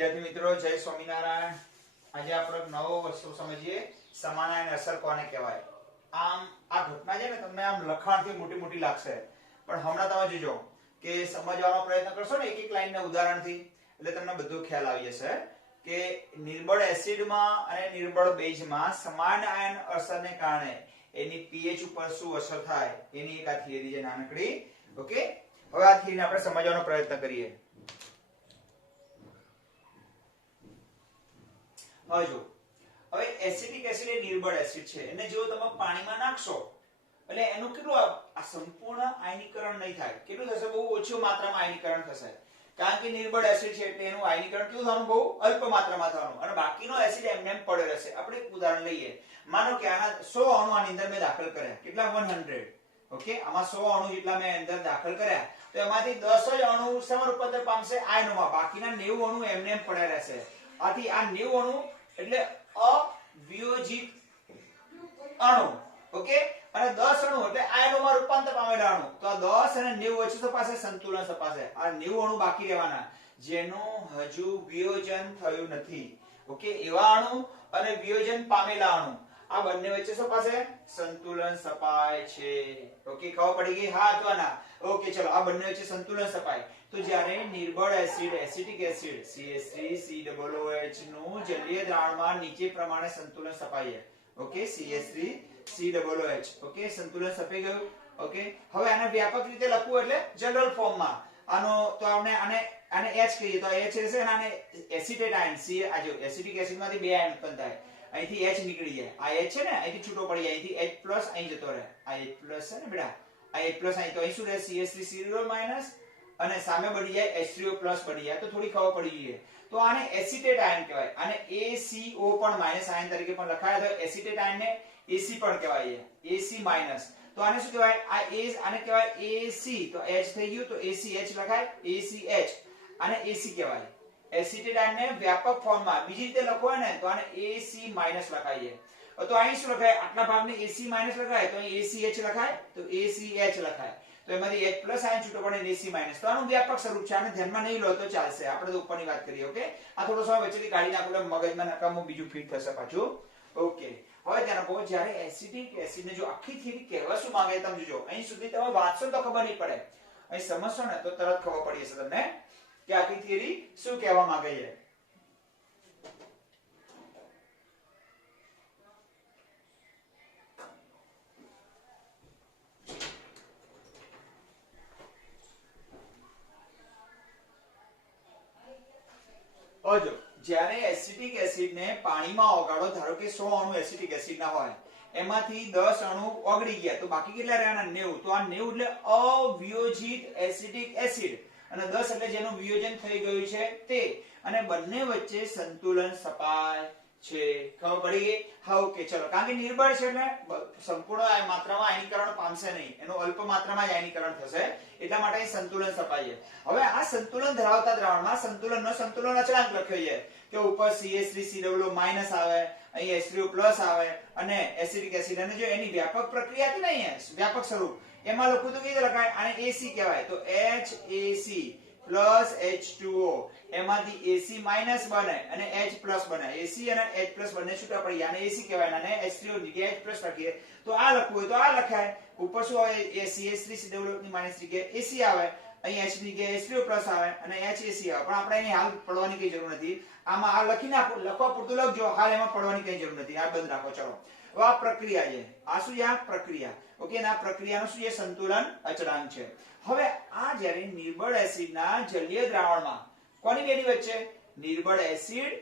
વિદ્યાર્થી મિત્રો જય સ્વામિનારાયણ। આજે આપણે નવો વસ્તુ સમજીએ, સમાનાયન અસર કોને કહેવાય। આમ આ ઘટના છે ને તમને આમ લખાણથી મોટી મોટી લાગશે, પણ હમણાં તમે જોજો કે સમજવાનો પ્રયત્ન કરશો ને એક એક લાઈનના ઉદાહરણથી, એટલે તમને બધું ખ્યાલ આવી જશે કે નિર્બળ એસિડમાં અને નિર્બળ બેઝમાં સમાન આયન અસરને કારણે એની pH ઉપર શું અસર થાય એની એક આ થિયરી છે નાનકડી। ઓકે, હવે આ થિયરીને આપણે સમજવાનો પ્રયત્ન કરીએ। હવે એસિડિક એસિડ એ નિર્બળ એસિડ છે, એને જો તમે પાણીમાં નાખશો એટલે એનું કેટલું આ સંપૂર્ણ આયનીકરણ નહીં થાય, કેટલું થશે? બહુ ઓછી માત્રામાં આયનીકરણ થશે, કારણ કે નિર્બળ એસિડ છે એટલે એનું આયનીકરણ કેવું થવાનું? બહુ અલ્પ માત્રામાં થવાનું, અને બાકીનો એસિડ એમને એમ પડ્યો રહેશે। આપણે એક ઉદાહરણ લઈએ, માનો કે આના 100 અણુ આની અંદર મેં દાખલ કર્યા, કેટલા? 100। ઓકે, આમાં 100 અણુ જેટલા મેં અંદર દાખલ કર્યા, તો એમાંથી 10 જ અણુ શેમાં રૂપાંતર પામશે? આયનોમાં, બાકીના 90 અણુ એમને એમ પડ્યા રહેશે। આથી આ 90 અણુ એટલે અવિયોજિત અણુ, ઓકે, અને 10 અણુ એટલે આયનોમાં રૂપાંતર પામેલા અણુ। તો આ 10 અને 90 વચ્ચે તપાસે સંતુલન તપાસે, આ 90 અણુ બાકી રહેવાના જેનું હજુ વિયોજન થયું નથી। ઓકે, એવા અણુ અને વિયોજન પામેલા અણુ આ બંને વચ્ચે શું પાસે? સંતુલન સ્થપાય છે। ઓકે, ખબર પડી ગઈ? હા અથવા ના? ઓકે, ચલો આ બંને વચ્ચે સંતુલન સ્થપાય તો જ્યારે નિર્બળ એસિડ એસિટિક એસિડ CH3COOH નું જલીય દ્રાવણમાં નીચે પ્રમાણે સંતુલન સ્થપાય। ઓકે, CH3COOH, ઓકે, સંતુલન સ્થપાઈ ગયું। ઓકે, હવે આને વ્યાપક રીતે લખવું એટલે જનરલ ફોર્મમાં આનો તો આપણે આને H કહીએ તો H રહેશે, અને આને એસિટેટ આયન C, આ જો એસિટિક એસિડમાંથી બે આયન ઉત્પન્ન થાય, અહીંથી H નીકળી જાય, આ H છે ને અહીંથી છૂટો પડી જાય, અહીંથી H+ અહીં જતો રહે, આ H+ છે ને બેટા, આ H+ અહીં, તો અહીં શું રહે? CH3COO- અને સામે બની જાય H3O+ બની જાય, તો થોડી ખબર પડી જોઈએ। તો આને એસિટેટ આયન કહેવાય, આને ACO પણ માઈનસ આયન તરીકે પણ લખાય, તો એસિટેટ આયનને AC પણ કહેવાય, AC-। તો આને શું કહેવાય? આ આને કહેવાય AC, તો H થઈ ગયું, તો ACH લખાય, ACH, આને AC કહેવાય। એસિટેટ આયનને વ્યાપક ફોર્મમાં બીજી રીતે લખવો હોય ને તો આને AC- લખાય। તો અહીં શું લખાય? આટલા ભાગને AC- લખાય, તો અહીં ACH લખાય, તો ACH લખાય, તો એમાંથી H+ આયન છૂટો પડે AC-। તો આનું વ્યાપક સ્વરૂપ છે, આને ધ્યાનમાં નહીં લો તો ચાલશે, આપણે તો ઉપરની વાત કરીએ। ઓકે, આ થોડો સમય વચ્ચેથી કાઢી નાખો એટલે મગજમાં નકામું બીજું ફીટ થશે પાછું। ઓકે, હવે ધ્યાન આપો, જ્યારે એસિડિક એસિડને જો આખી થિયરી કહેવા શું માંગે તમે જોજો, અહીં સુધી તમે વાંચશો તો ખબર નહીં પડે, અહીં સમજશો ને તો તરત ખબર પડી જશે તમને કે આખી થિયરી શું કહેવા માંગે છે। જો જ્યારે એસિટિક એસિડને પાણીમાં ઓગાળો, ધારો કે 100 અણુ એસિટિક એસિડના હોય, એમાંથી 10 અણુ ઓગળી ગયા, તો બાકી કેટલા રહેવાના? 90। તો આ 90 એટલે અવિયોજિત એસિટિક એસિડ, અને 10 એટલે જેનું વિયોજન થઈ ગયું છે તે, અને બંને વચ્ચે સંતુલન સ્થપાય છે। ખબર પડી ગઈ? હા, ઓકે, ચલો, કારણ કે નિર્બળ છે એટલે સંપૂર્ણ માત્રામાં આયનીકરણ પામશે નહીં, એનું અલ્પ માત્રામાં જ આયનીકરણ થશે, એટલા માટે સંતુલન સ્થપાય છે। હવે આ સંતુલન ધરાવતા દ્રાવણમાં સંતુલન અચળાંક લખ્યો છે કે ઉપર CH3COO- આવે, અહીં H3O+ આવે, અને એસિડિક એસિડ, અને જો એની વ્યાપક પ્રક્રિયા હતી ને અહીંયા વ્યાપક સ્વરૂપ, એમાં લખું તો કેવી રીતે લખાય? આને AC કહેવાય, તો HAC પ્લસ H2O, એમાંથી AC- બને અને H+ બને, AC અને H+ બંને છૂટા પડી ગયા, આને AC કહેવાય, અને H3O જગ્યાએ H+ લખીએ તો આ લખવું હોય તો આ લખાય। ઉપર શું આવે? CH3COO ની માઈનસ જગ્યાએ AC આવે, અહીં H ની જગ્યાએ H3O+ આવે, અને HAC આવે, પણ આપણે અહીં હાલ પડવાની કઈ જરૂર નથી, આમાં આ લખી નાખો, લખવા પૂરતું લખજો, હાલ એમાં પડવાની કઈ જરૂર નથી, આ બંધ રાખો। ચલો, હવે આ પ્રક્રિયા છે, આ શું છે? આ પ્રક્રિયા। ઓકે, અને આ પ્રક્રિયાનો શું છે? સંતુલન અચળાંક છે। હવે આ જ્યારે નિર્બળ એસિડના જલીય દ્રાવણમાં કોની બેની વચ્ચે? નિર્બળ એસિડ,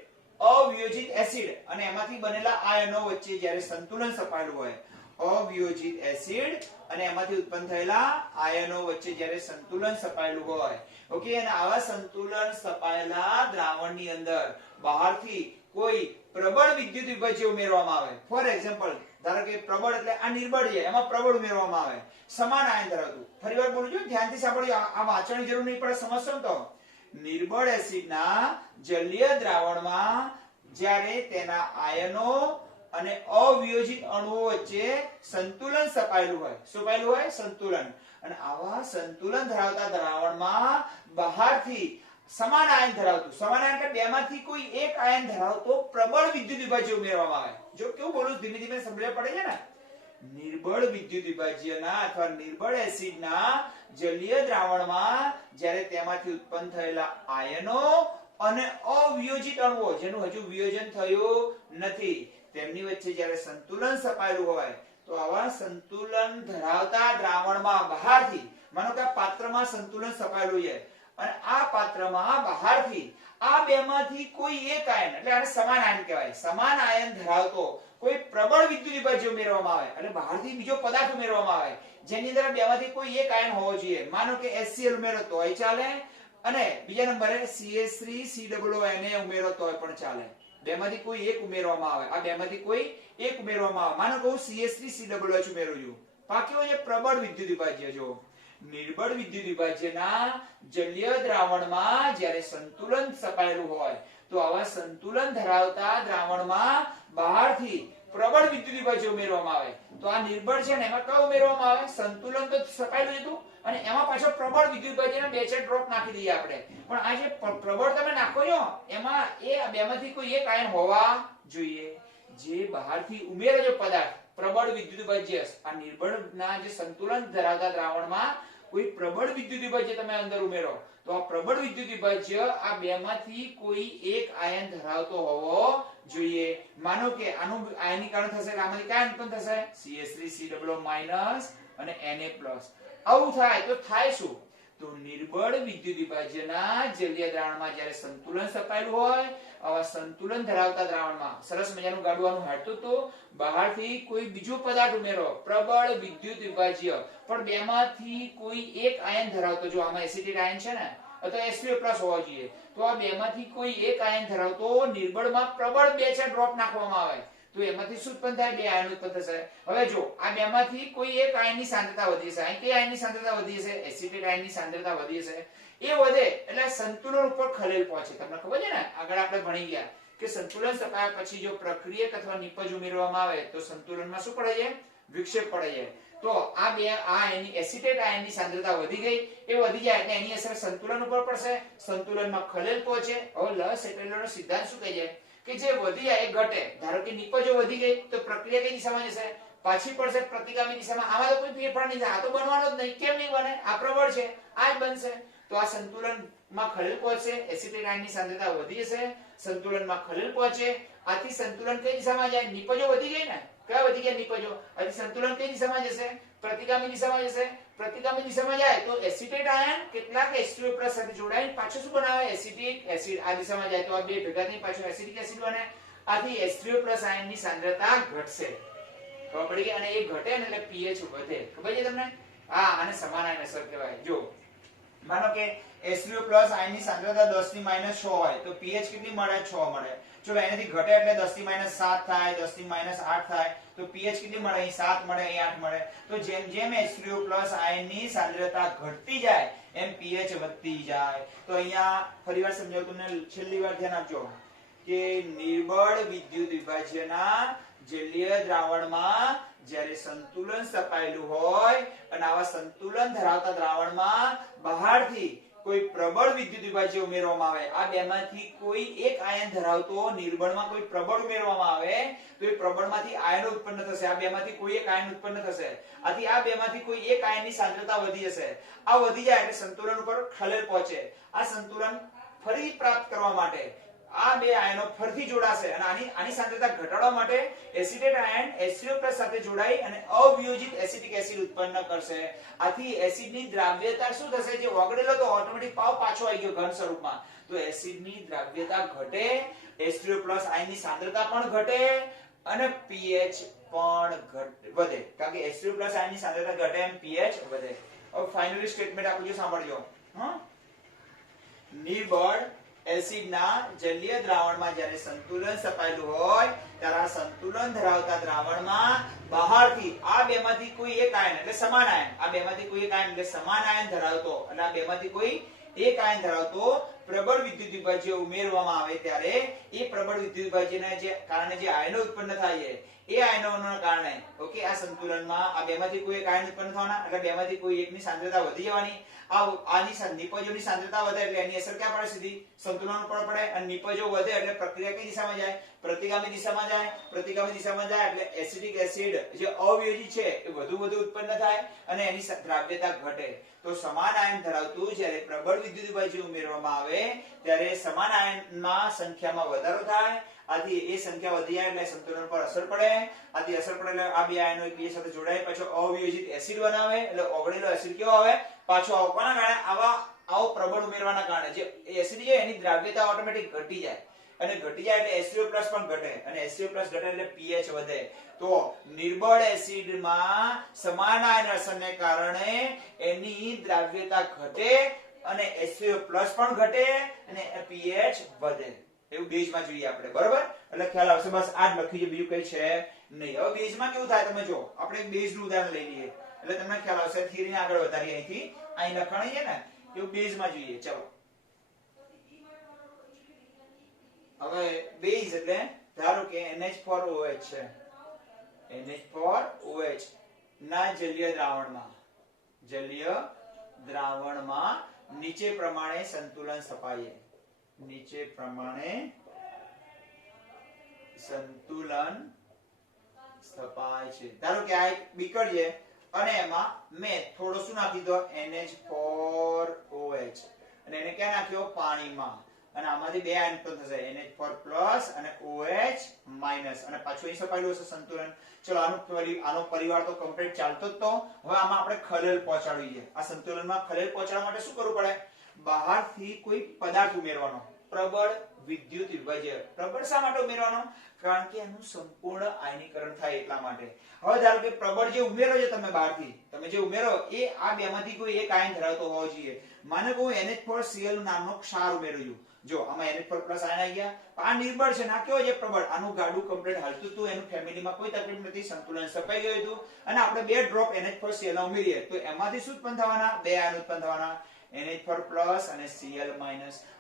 અવિયોજિત એસિડ અને એમાંથી બનેલા આયનો વચ્ચે જ્યારે સંતુલન સ્થપાયેલું હોય, અવિયોજિત એસિડ અને એમાંથી ઉત્પન્ન થયેલા આયનો વચ્ચે જ્યારે સંતુલન સ્થપાયેલું હોય, ઓકે, અને આવા સંતુલન સ્થપાયેલા દ્રાવણની અંદર બહારથી કોઈ પ્રબળ વિદ્યુત વિભજ્ય ઉમેરવામાં આવે, ફોર એક્ઝામ્પલ ધારો કે પ્રબળ એટલે આ નિર્બળ છે, એમાં પ્રબળ ઉમેરવામાં આવે, સમાન આયન ધરાવતું, ફરીવાર બોલું છું, ધ્યાનથી સાંભળજો, આ વાંચવાની જરૂર નહીં પડે, સમજશો ને તો, નિર્બળ એસિડના જલીય દ્રાવણમાં જ્યારે તેના આયનો અને અવિયોજિત અણુઓ વચ્ચે સંતુલન સ્થપાયેલું હોય, શું પાયેલું હોય? સંતુલન, અને આવા સંતુલન ધરાવતા દ્રાવણમાં બહારથી સમાન આયન ધરાવતું, સમાન આયન એટલે બેમાંથી કોઈ એક આયન ધરાવતો પ્રબળ વિદ્યુત વિભાજ્ય ઉમેરવામાં આવે. જો કેવું બોલું ધીમે ધીમે સમજણ પડે છે ને. નિર્બળ વિદ્યુત વિભાજ્યના અથવા નિર્બળ એસિડના જલીય દ્રાવણમાં જ્યારે તેમાંથી ઉત્પન્ન થયેલા આયનો અને અવિયોજિત અણુઓ જેનું હજુ વિયોજન થયું નથી તેમની વચ્ચે જ્યારે સંતુલન સ્થપાયેલું હોય તો આવા સંતુલન ધરાવતા દ્રાવણમાં બહારથી, માનો કે આ પાત્રમાં સંતુલન સ્થપાયેલું છે અને આ પાત્રમાં બહારથી આ બેમાંથી કોઈ એક આયન, એટલે આને સમાન આયન કહેવાય, સમાન આયન ધરાવતો કોઈ પ્રબળ વિદ્યુત વિભાજ્ય ઉમેરવામાં આવે એટલે બહારથી બીજો પદાર્થ ઉમેરવામાં આવે જેની અંદર બેમાંથી કોઈ એક આયન હોવો જોઈએ. માનો કે HCl ઉમેરો તોય ચાલે અને બીજા નંબરે CH3COONA ઉમેરો તોય પણ ચાલે. બેમાંથી કોઈ એક ઉમેરવામાં આવે, આ બેમાંથી કોઈ એક ઉમેરવામાં આવે. માનો કહું CH3COOH ઉમેરું છું, પાક્યો છે પ્રબળ વિદ્યુત વિભાજ્ય. જો નિર્બળ વિદ્યુત વિભાજ્યના જલીય દ્રાવણમાં જ્યારે સંતુલન સ્થપાયેલું હોય તો આવા સંતુલન ધરાવતા દ્રાવણમાં બહારથી પ્રબળ વિદ્યુત વિભાજ્ય ઉમેરવામાં આવે. તો આ નિર્બળ છે ને એમાં કયું ઉમેરવામાં આવે? સંતુલન તો સ્થપાયેલું હતું અને એમાં પાછો પ્રબળ વિદ્યુત વિભાજ્યના બે ચાર ડ્રોપ નાખી દઈએ આપણે. પણ આ જે પ્રબળ તમે નાખો છો એમાં એ બેમાંથી કોઈ એક આયન હોવા જોઈએ. જે બહારથી ઉમેરે છે પદાર્થ પ્રબળ વિદ્યુત વિભાજ્ય, આ નિર્બળના જે સંતુલન ધરાવતા દ્રાવણમાં કોઈ પ્રબળ વિદ્યુત વિભાજ્ય તમે અંદર ઉમેરો તો આ પ્રબળ વિદ્યુત વિભાજ્ય આ બેમાંથી કોઈ એક આયન ધરાવતો હોવો જોઈએ. માનો કે આનું આયનીકરણ થશે, આમાંથી કયા ઉત્પન્ન થશે? CH3COO- અને Na+. આવું થાય તો થાય શું? તો નિર્બળ વિદ્યુત વિભાજ્યના જલીય દ્રાવણમાં જ્યારે સંતુલન સ્થપાયેલું હોય આવા સંતુલન ધરાવતા દ્રાવણમાં સરસ મજાનું ગાડવાનું હાડતું તો બહારથી કોઈ બીજો પદાર્થ ઉમેરો પ્રબળ વિદ્યુત વિભાજ્ય પણ બેમાંથી કોઈ એક આયન ધરાવતો, જો આમાં એસિડિક આયન છે ને અથવા H2+ હોવો જોઈએ તો આ બેમાંથી કોઈ એક આયન ધરાવતો નિર્બળમાં પ્રબળ બે ચાર ડ્રોપ નાખવામાં આવે તો એમાંથી શું ઉત્પન્ન થાય? બે આયન ઉત્પન્ન થશે. હવે જો આ બેમાંથી કોઈ એક આયનની સાંદ્રતા વધી છે. અહીં કઈ આયનની સાંદ્રતા વધી છે? એસિટિક આયનની સાંદ્રતા વધી છે. એ વધે એટલે સંતુલન ઉપર ખલેલ પહોંચે. તમને ખબર છે ને, આગળ આપણે ભણી ગયા કે સંતુલન સ્થપાયા પછી જો પ્રક્રિયક અથવા નિપજ ઉમેરવામાં આવે તો સંતુલનમાં શું પડે છે? વિક્ષેપ પડે છે. તો આ બે આયનની એસિટેટ આયનની સાંદ્રતા વધી ગઈ, એ વધી જાય એટલે એની અસર સંતુલન ઉપર પડશે, સંતુલનમાં ખલેલ પહોંચે. હવે લસ એટલે સિદ્ધાંત શું કહે છે કે જે વધી જાય એ ઘટે. ધારો કે નિપજો વધી ગઈ તો પ્રક્રિયા કઈ દિશામાં જશે? પાછી પડશે પ્રતિગામી દિશામાં. આમાં તો કોઈ ફેરફાર નહીં થાય, આ તો બનવાનો જ નહીં. કેમ નહીં બને? આ પ્રબળ છે, આ જ બનશે. તો આ સંતુલનમાં ખલેલ પહોંચશે, એસિટિક આયનની સાંદ્રતા વધી જશે, સંતુલનમાં ખલેલ પહોંચે. આથી સંતુલન કઈ દિશામાં જાય? નિપજો વધી ગઈ ને, કયા વધી ગયા? નિપજો. આથી સંતુલન કઈ દિશામાં જશે? પ્રતિગામી દિશામાં જશે. પ્રતિગામી દિશામાં જાય તો એસિટેટ આયન કેટલાક H2+ સાથે જોડાઈને પાછું શું બનાવે? Acetic acid. આ દિશામાં જાય તો આ બે ભેગા થઈને પાછું એસિટિક એસિડ બને. આથી H2+ આયનની સાંદ્રતા ઘટશે. ખબર પડી ગઈ? અને એ ઘટે ને એટલે pH વધે. ખબર છે તમને? હા, આને સમાન આયન અસર કહેવાય. જો માનો કે H2+ આયનની સાંદ્રતા 10⁻6 હોય તો pH કેટલી મળે? 6 મળે. ચલો એનાથી ઘટે એટલે 10⁻7 થાય, 10⁻8 થાય તો pH કેટલી મળે? અહીં 7 મળે, અહીં 8 મળે. તો જેમ જેમ H2+ આયનની સાંદ્રતા ઘટતી જાય એમ pH વધતી જાય. તો અહીંયા ફરીવાર સમજાવું તમને, છેલ્લી વાર ધ્યાન આપજો કે નિર્બળ વિદ્યુત વિભાજ્યના જલીય દ્રાવણમાં જ્યારે સંતુલન સ્થપાયેલું હોય અને આવા સંતુલન ધરાવતા દ્રાવણમાં બહારથી કોઈ પ્રબળ વિદ્યુત વિભાજ્ય ઉમેરવામાં આવે, આ બેમાંથી કોઈ એક આયન ધરાવતો નિર્બળમાં કોઈ પ્રબળ ઉમેરવામાં આવે તો એ પ્રબળમાંથી આયનો ઉત્પન્ન થશે. આ બેમાંથી કોઈ એક આયન ઉત્પન્ન થશે. આથી આ બેમાંથી કોઈ એક આયનની સાંદ્રતા વધી જશે. આ વધી જાય એટલે સંતુલન ઉપર ખલેલ પહોંચે. આ સંતુલન ફરી પ્રાપ્ત કરવા માટે આ બે આયનો ફરીથી જોડાશે અને આની સાંદ્રતા ઘટાડવા માટે એસિટેટ આયન H2+ સાથે જોડાઈ અને અવિયોજિત એસિટિક એસિડ ઉત્પન્ન કરશે. આથી એસિડની દ્રાવ્યતા શું થશે? જે ઓગળેલો તો ઓટોમેટિક પાછો આવી ગયો ઘન સ્વરૂપમાં. તો એસિડની દ્રાવ્યતા ઘટે, H2+ આયનની સાંદ્રતા પણ ઘટે અને pH પણ વધે. કારણ કે H2+ આયનની સાંદ્રતા ઘટે એમ pH વધે. હવે ફાઇનલી સ્ટેટમેન્ટ આપું છું, સાંભળજો. નિર્બળ એસિડના જલીય દ્રાવણમાં જ્યારે સંતુલન સ્થપાયેલું હોય ત્યારે આ સંતુલન ધરાવતા દ્રાવણમાં બહારથી આ બેમાંથી કોઈ એક આયન એટલે સમાન આયન, આ બેમાંથી કોઈ એક આયન એટલે સમાન આયન ધરાવતો, અને આ બેમાંથી કોઈ એક આયન ધરાવતો પ્રબળ વિદ્યુત વિભાજ્ય ઉમેરવામાં આવે ત્યારે એ પ્રબળ વિદ્યુત વિભાજ્યના જે કારણે જે આયનો ઉત્પન્ન થાય છે એ આયનોના કારણે ઓકે આ સંતુલનમાં આ બેમાંથી કોઈ એક આયન ઉત્પન્ન થવાના એટલે બેમાંથી કોઈ એકની સાંદ્રતા વધી જવાની આની નિપજોની સાંદ્રતા વધે એટલે એની અસર ક્યાં પડે સીધી સંતુલન ઉપર પડે અને નિપજો વધે એટલે પ્રક્રિયા કઈ દિશામાં જાય પ્રતિગામી દિશામાં જાય પ્રતિગામી દિશામાં જાય એટલે એસિડિક એસિડ જે અવિયોજી છે એ વધુ ઉત્પન્ન થાય અને એની દ્રાવ્યતા ઘટે તો સમાન આયન ધરાવતું જ્યારે પ્રબળ વિદ્યુત વિભાજ્ય ઉમેરવામાં આવે ત્યારે સમાન આયનમાં સંખ્યામાં વધારો થાય આથી એ સંખ્યા વધી જાય એટલે સંતુલન પર અસર પડે આથી અસર પડે એટલે આ બે આયનો એકબીજા સાથે જોડાય પાછો અવિયોજિત એસિડ બનાવે એટલે ઓગળેલો એસિડ કેવો આવે પાછો આવવાના કારણે આવો પ્રબળ ઉમેરવાના કારણે જે એસિડ છે એની દ્રાવ્યતા ઓટોમેટિક ઘટી જાય અને ઘટી જાય એટલે HCO+ પણ ઘટે અને HCO+ ઘટે એટલે pH વધે તો નિર્બળ એસિડમાં સમાન આયન અસરને કારણે એની દ્રાવ્યતા ઘટે અને HCO+ પણ ઘટે અને pH વધે એવું બેઝમાં જોઈએ આપણે બરાબર એટલે ખ્યાલ આવશે બસ આ જ લખી છે બીજું કઈ છે નહીં હવે બેઝમાં કેવું થાય તમે જો આપણે એક બેઝનું ઉદાહરણ લઈ લઈએ એટલે તમને ખ્યાલ આવશે થિયરીને આગળ વધારીએ અહીંથી અહીં લખાણી છે ને એવું બેઝમાં જોઈએ ચલો હવે બેઝ એટલે ધારો કે NH4OH છે NH4OH ના જલીય દ્રાવણમાં નીચે પ્રમાણે સંતુલન સ્થપાય નીચે પ્રમાણે સંતુલન સ્થપાય છે ધારો કે આ એક બીકર છે અને એમાં મેં થોડો શું નાખી દો NH4OH અને એને ક્યાં નાખ્યો પાણીમાં અને આમાંથી બે આયન ઉત્પન્ન થશે NH4+ અને OH- અને પાછું અહીં સપાયેલું હશે સંતુલન ચલો આનો પરિવાર તો કમ્પ્લીટ ચાલતો જ તો હવે આમાં આપણે ખલેલ પહોંચાડવી છે આ સંતુલનમાં ખલેલ પહોંચાડવા માટે શું કરવું પડે બહારથી કોઈ પદાર્થ ઉમેરવાનો પ્રબળ વિદ્યુત વિભાજ્ય પ્રબળ શા માટે ઉમેરવાનો કારણ કે એનું સંપૂર્ણ આયનીકરણ થાય એટલા માટે હવે ધારો કે પ્રબળ જે ઉમેરો છે તમે બહારથી તમે જે ઉમેરો એ આ બેમાંથી કોઈ એક આયન ધરાવતો હોવો જોઈએ માનો કે હું NH4Cl નામનો ક્ષાર ઉમેરું છું જો આમાં NH4+ આયન આવી ગયા આ નિર્બળ છે ના કેવો છે પ્રબળ આનું ગાડું કમ્પ્લીટ હાલતું હતું એનું ફેમિલીમાં કોઈ તકલીફ નથી સંતુલન સપાઈ ગયું હતું અને આપણે બે ડ્રોપ NH4Cl ઉમેરીએ તો એમાંથી શું ઉત્પન્ન થવાના બે આયન ઉત્પન્ન થવાના NH4+ અને Cl-.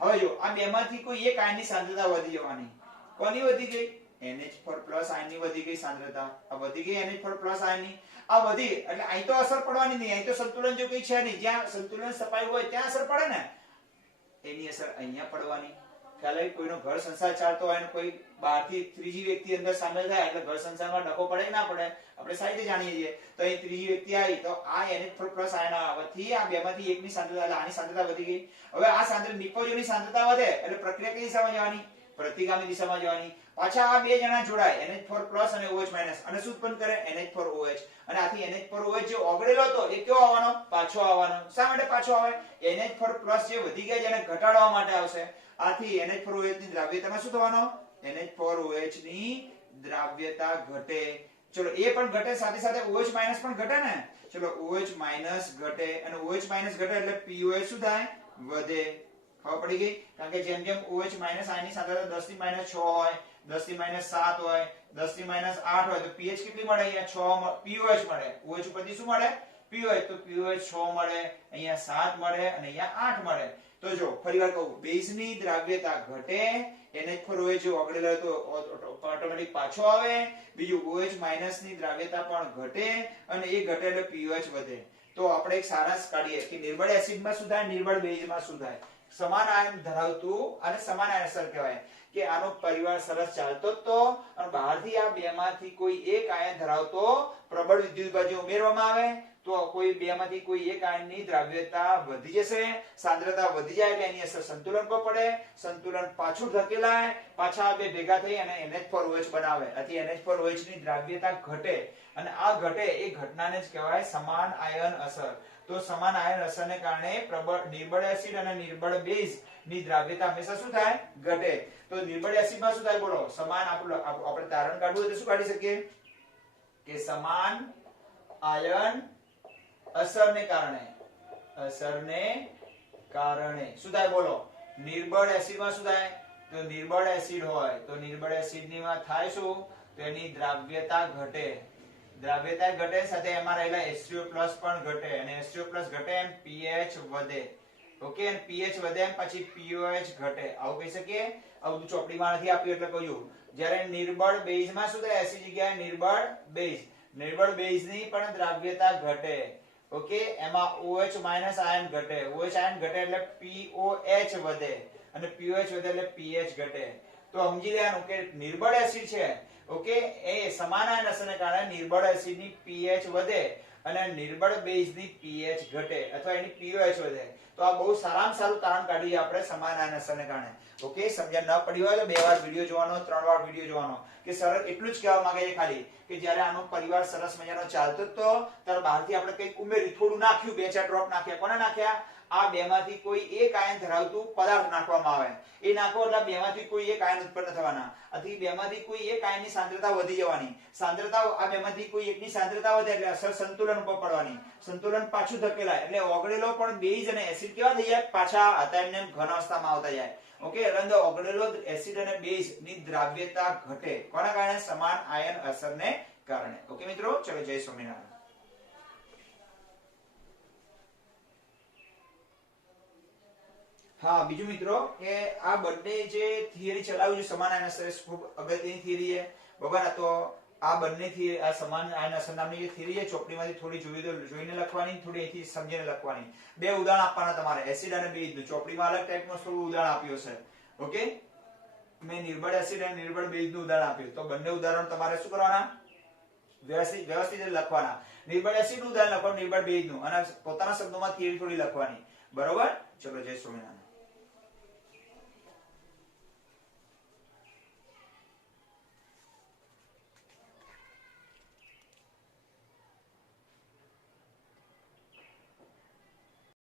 હવે જો આ બેમાંથી કોઈ એક આયનની સાંદ્રતા વધી જવાની કોની વધી ગઈ NH4+ આયનની વધી ગઈ સાંદ્રતા આ વધી ગઈ NH4+ આયનની આ વધી એટલે અહીં તો અસર પડવાની નહીં અહીં તો સંતુલન જો કઈ છે નહીં જ્યાં સંતુલન સપાયું હોય ત્યાં અસર પડે ને એની અસર અહીંયા પડવાની ખ્યાલ આવી કોઈનો ઘર સંસાર ચાલતો હોય અને કોઈ બહારથી ત્રીજી વ્યક્તિ અંદર સામેલ થાય એટલે ઘર સંસારમાં ડખો પડે કે ના પડે આપણે સારી રીતે જાણીએ છીએ તો અહીં ત્રીજી વ્યક્તિ આવી તો આ NH4+ આયન આવવાથી આ બેમાંથી એકની સાંદ્રતા એટલે આની સાંદ્રતા વધી ગઈ હવે આ નિપજોની સાંદ્રતા વધે એટલે પ્રક્રિયા કઈ દિશામાં જવાની પ્રતિગામી દિશામાં જવાની પાછા આ બે જણા જોડાય NH4+ અને OH- અને શું ઉત્પન્ન કરે NH4OH અને આથી NH4OH જે ઓગળેલો હતો એ કેવો આવવાનો પાછો આવવાનો શા માટે પાછો આવે NH4+ જે વધી ગયા છે એને ઘટાડવા માટે આવશે આથી NH4OH ની દ્રાવ્યતામાં શું થવાનો NH4OH ની દ્રાવ્યતા ઘટે ચલો એ પણ ઘટે સાથે સાથે OH- પણ ઘટે ને ચલો OH- ઘટે અને OH- ઘટે એટલે POH શું થાય વધે ખબર પડી ગઈ કારણ કે જેમ જેમ OH- આયનની સાંદ્રતા 10⁻⁶ હોય 10⁻⁷ હોય 10⁻8 હોય તો pH કેટલી મળે અહીંયા 6 pOH મળે OH ઉપરથી શું મળે pOH તો pOH 6 મળે અહીંયા 7 મળે અને અહીંયા 8 મળે તો જો ફરીવાર કહું બેઝની દ્રાવ્યતા ઘટે NH4OH જો ઓગળેલો તો ઓટોમેટિક પાછો આવે બીજું OH- ની દ્રાવ્યતા પણ ઘટે અને એ ઘટે એટલે pOH વધે તો આપણે એક સારાંશ કાઢીએ કે નિર્બળ એસિડમાં શું થાય નિર્બળ બેઝમાં શું થાય સમાન આયન ધરાવતું અને સમાન આયન અસર કહેવાય કે આનો પરિવાર સરસ ચાલતો જ તો અને બહારથી આ બેમાંથી કોઈ એક આયન ધરાવતો પ્રબળ વિદ્યુત વિભાજ્ય ઉમેરવામાં આવે તો કોઈ બેમાંથી કોઈ એક આયનની દ્રાવ્યતા વધી જશે સાંદ્રતા વધી જાય એટલે એની અસર સંતુલન પર પડે સંતુલન પાછું ધકેલાય પાછા બે ભેગા થઈ અને NH4OH બનાવે આથી NH4OH ની દ્રાવ્યતા ઘટે અને આ ઘટે એ ઘટનાને જ કહેવાય સમાન આયન અસર તો સમાન આયન અસરને કારણે નિર્બળ એસિડ અને નિર્બળ બેઝ ની દ્રાવ્યતા હંમેશા શું થાય ઘટે તો નિર્બળ એસિડમાં શું થાય બોલો સમાન આપણે તારણ કાઢવું હોય તો શું કાઢી શકીએ કે સમાન આયન અસરને કારણે શું થાય બોલો નિર્બળ એસિડમાં શું થાય તો નિર્બળ એસિડ હોય તો નિર્બળ એસિડનીમાં થાય શું તો એની દ્રાવ્યતા ઘટે સાથે એમાં રહેલા HCO+ પણ ઘટે અને HCO+ ઘટે એમ pH વધે ઓકે, અને pH વધે એમ પછી pOH ઘટે, આવું કહી શકીએ. આ બધું ચોપડીમાં નથી આપ્યું એટલે કહ્યું. જ્યારે નિર્બળ બેઝમાં શું થાય? એસિડ જગ્યાએ નિર્બળ બેઝ, નિર્બળ બેઝની પણ દ્રાવ્યતા ઘટે. ઓકે, એમાં OH માઈનસ આયન ઘટે, OH આયન ઘટે એટલે POH વધે, અને POH વધે એટલે pH ઘટે. તો સમજી લેવાનું કે નિર્બળ એસિડ છે, ઓકે, એ સમાન આયન અસરને કારણે નિર્બળ એસિડની pH વધે અને નિર્બળ બેઝની pH ઘટે અથવા એની pOH વધે. તો આ બહુ સારામાં સારું તારણ કાઢીએ આપણે સમાન આયન અસરને કારણે. ઓકે, સમજણ ન પડી હોય તો 2 વાર વિડિયો જોવાનો, 3 વાર વિડિયો જોવાનો. કે સરળ એટલું જ કહેવા માંગે છે ખાલી કે જ્યારે આનો પરિવાર સરસ મજાનો ચાલતો તો ત્યારે બહારથી આપણે કંઈક ઉમેરી, થોડું નાખ્યું, 2-4 ડ્રોપ નાખ્યા. કોને નાખ્યા? આ બેમાંથી કોઈ એક આયન ધરાવતું પદાર્થ નાખવામાં આવે. એ નાખો એટલે બેમાંથી કોઈ એક આયન ઉત્પન્ન થવાના. આથી બેમાંથી કોઈ એક આયનની સાંદ્રતા વધી જવાની. સાંદ્રતા આ બેમાંથી કોઈ એકની સાંદ્રતા વધે એટલે અસર સંતુલન ઉપર પડવાની. સંતુલન પાછું ધકેલાય એટલે ઓગળેલો પણ બેઝ અને એસિડ કેવા થઈ જાય? પાછા હતા એમને ઘન અવસ્થામાં આવતા જાય. ઓકે, એટલે ઓગળેલો એસિડ અને બેઝ ની દ્રાવ્યતા ઘટે. કોના કારણે? સમાન આયન અસરને કારણે. ઓકે મિત્રો, ચલો જય સ્વામિનારાયણ. હા, બીજું મિત્રો કે આ બંને જે થિયરી ચલાવ્યું છે સમાન આયન અસર, ખૂબ અગત્યની થિયરી છે. બરાબર, તો આ બંને થિયરી, આ સમાન આયન અસર નામની જે થિયરી છે ચોપડીમાંથી થોડી જોઈને લખવાની, થોડી અહીંથી સમજીને લખવાની. 2 ઉદાહરણ આપવાના તમારે, એસિડ અને બેઝનું. ચોપડીમાં અલગ ટાઈપનું થોડું ઉદાહરણ આપ્યું છે. ઓકે, મેં નિર્બળ એસિડ અને નિર્બળ બેઝનું ઉદાહરણ આપ્યું. તો બંને ઉદાહરણ તમારે શું કરવાના? વ્યવસ્થિત લખવાના. નિર્બળ એસિડનું ઉદાહરણ લખવાનું, નિર્બળ બેઝનું, અને પોતાના શબ્દોમાં થિયરી થોડી લખવાની. બરોબર, ચલો જય સ્વામિનારાયણ.